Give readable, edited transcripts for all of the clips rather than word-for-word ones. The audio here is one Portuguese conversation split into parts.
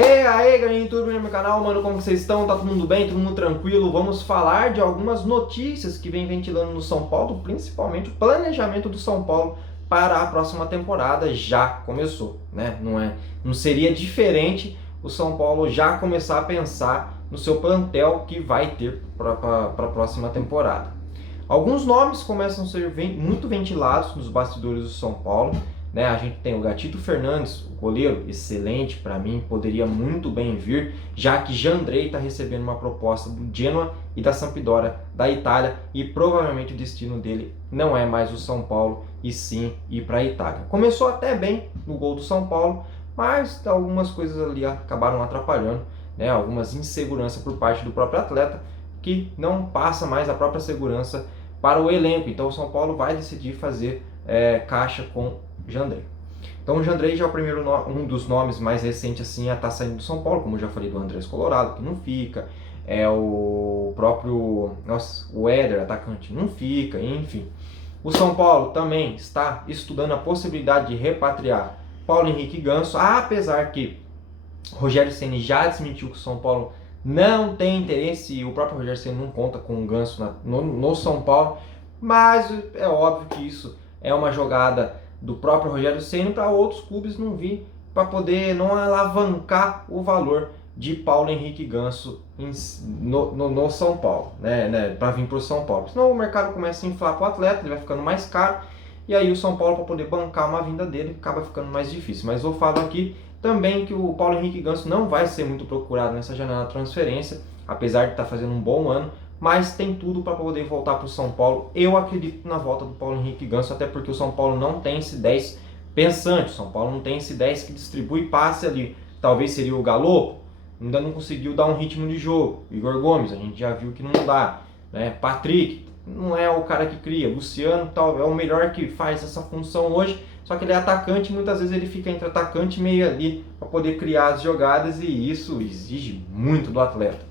E aí, galerinha, tudo bem no meu canal, mano? Como vocês estão? Tá todo mundo bem? Todo mundo tranquilo? Vamos falar de algumas notícias que vem ventilando no São Paulo, principalmente o planejamento do São Paulo para a próxima temporada. Já começou, né? Não seria diferente o São Paulo já começar a pensar no seu plantel que vai ter para a próxima temporada. Alguns nomes começam a ser muito ventilados nos bastidores do São Paulo, né? A gente tem o Gatito Fernandes, o goleiro, excelente para mim, poderia muito bem vir, já que Jandrei está recebendo uma proposta do Genoa e da Sampdoria da Itália e provavelmente o destino dele não é mais o São Paulo e sim ir para a Itália. Começou até bem no gol do São Paulo, mas algumas coisas ali acabaram atrapalhando, né? Algumas inseguranças por parte do próprio atleta que não passa mais a própria segurança para o elenco. Então o São Paulo vai decidir fazer caixa com Jandrei. Então o Jandrei já é o primeiro um dos nomes mais recentes assim a estar saindo do São Paulo, como eu já falei do Andrés Colorado, que não fica, o próprio o Éder, atacante, não fica, enfim. O São Paulo também está estudando a possibilidade de repatriar Paulo Henrique Ganso, apesar que Rogério Ceni já desmentiu que o São Paulo não tem interesse e o próprio Rogério Ceni não conta com o Ganso no São Paulo, mas é óbvio que isso é uma jogada do próprio Rogério Ceni para outros clubes não vir, para poder não alavancar o valor de Paulo Henrique Ganso no São Paulo, né, para vir para o São Paulo. Senão o mercado começa a inflar para o atleta, ele vai ficando mais caro, e aí o São Paulo, para poder bancar uma vinda dele, acaba ficando mais difícil. Mas eu falo aqui também que o Paulo Henrique Ganso não vai ser muito procurado nessa janela de transferência, apesar de estar fazendo um bom ano, mas tem tudo para poder voltar para o São Paulo. Eu acredito na volta do Paulo Henrique Ganso, até porque o São Paulo não tem esse 10 pensante, o São Paulo não tem esse 10 que distribui passe ali. Talvez seria o Galo, ainda não conseguiu dar um ritmo de jogo. Igor Gomes, a gente já viu que não dá, né? Patrick, não é o cara que cria. Luciano é o melhor que faz essa função hoje, só que ele é atacante e muitas vezes ele fica entre atacante e meio ali para poder criar as jogadas, e isso exige muito do atleta.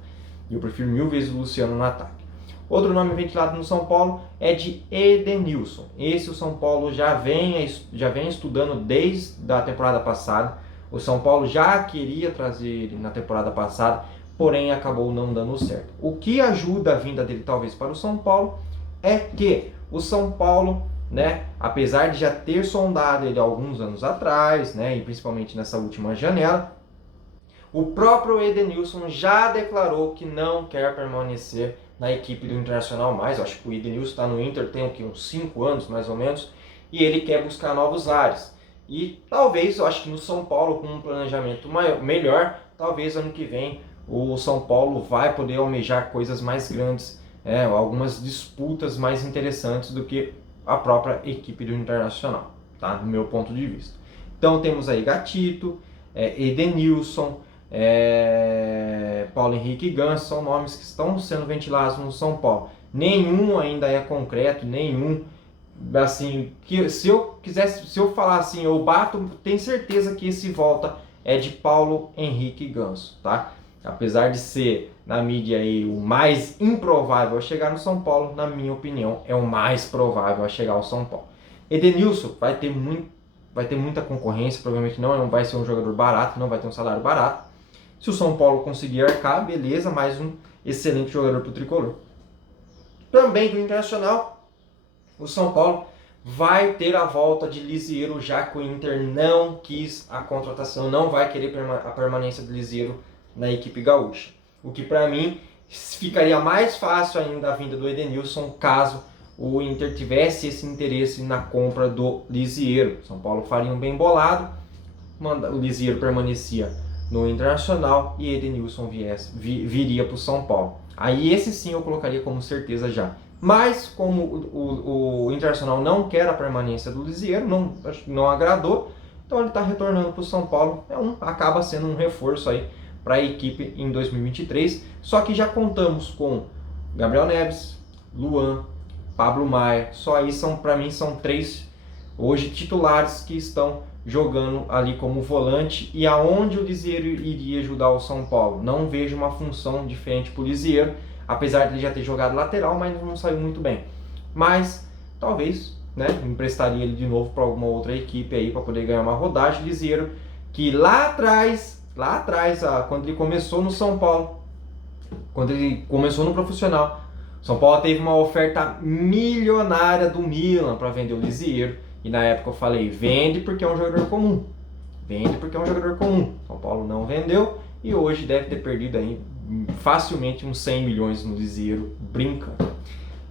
E eu prefiro mil vezes o Luciano no ataque. Outro nome ventilado no São Paulo é de Edenilson. Esse o São Paulo já vem estudando desde a temporada passada. O São Paulo já queria trazer ele na temporada passada, porém acabou não dando certo. O que ajuda a vinda dele talvez para o São Paulo é que o São Paulo, né, apesar de já ter sondado ele alguns anos atrás, né, e principalmente nessa última janela, o próprio Edenilson já declarou que não quer permanecer na equipe do Internacional mais. Eu acho que o Edenilson está no Inter tem uns 5 anos mais ou menos, e ele quer buscar novos ares. E talvez, eu acho que no São Paulo, com um planejamento melhor, talvez ano que vem o São Paulo vai poder almejar coisas mais grandes, algumas disputas mais interessantes do que a própria equipe do Internacional, tá? Do meu ponto de vista. Então temos aí Gatito, Edenilson, Paulo Henrique Ganso, são nomes que estão sendo ventilados no São Paulo. Nenhum ainda é concreto, nenhum assim, que se eu falar assim, eu bato, tenho certeza que esse volta é de Paulo Henrique Ganso, tá? Apesar de ser na mídia aí o mais improvável a chegar no São Paulo, na minha opinião, é o mais provável a chegar ao São Paulo. Edenilson vai ter muita concorrência, provavelmente não vai ser um jogador barato, não vai ter um salário barato. Se o São Paulo conseguir arcar, beleza, mais um excelente jogador para o tricolor. Também do Internacional, o São Paulo vai ter a volta de Lisieiro, já que o Inter não quis a contratação, não vai querer a permanência de Lisieiro na equipe gaúcha. O que para mim ficaria mais fácil ainda a vinda do Edenilson caso o Inter tivesse esse interesse na compra do Lisieiro. São Paulo faria um bem bolado, o Lisieiro permanecia no Internacional e Edenilson viria para o São Paulo. Aí esse sim eu colocaria como certeza já. Mas como o Internacional não quer a permanência do Lisieiro, não agradou, então ele está retornando para o São Paulo. Acaba sendo um reforço aí para a equipe em 2023. Só que já contamos com Gabriel Neves, Luan, Pablo Maia. Só aí para mim são 3 hoje titulares que estão jogando ali como volante, e aonde o Lisieiro iria ajudar o São Paulo. Não vejo uma função diferente para o Lisieiro, apesar de ele já ter jogado lateral, mas não saiu muito bem. Mas talvez, né, emprestaria ele de novo para alguma outra equipe aí para poder ganhar uma rodagem. Lisieiro que lá atrás lá atrás, quando ele começou no São Paulo, quando ele começou no profissional, São Paulo teve uma oferta milionária do Milan para vender o Lisieiro. E na época eu falei, vende porque é um jogador comum. Vende porque é um jogador comum. São Paulo não vendeu e hoje deve ter perdido aí facilmente uns 100 milhões no Lisieiro, brincando.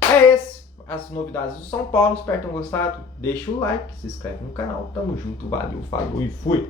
É esse as novidades do São Paulo. Espero que tenham gostado. Deixa o like, se inscreve no canal. Tamo junto, valeu, falou e fui!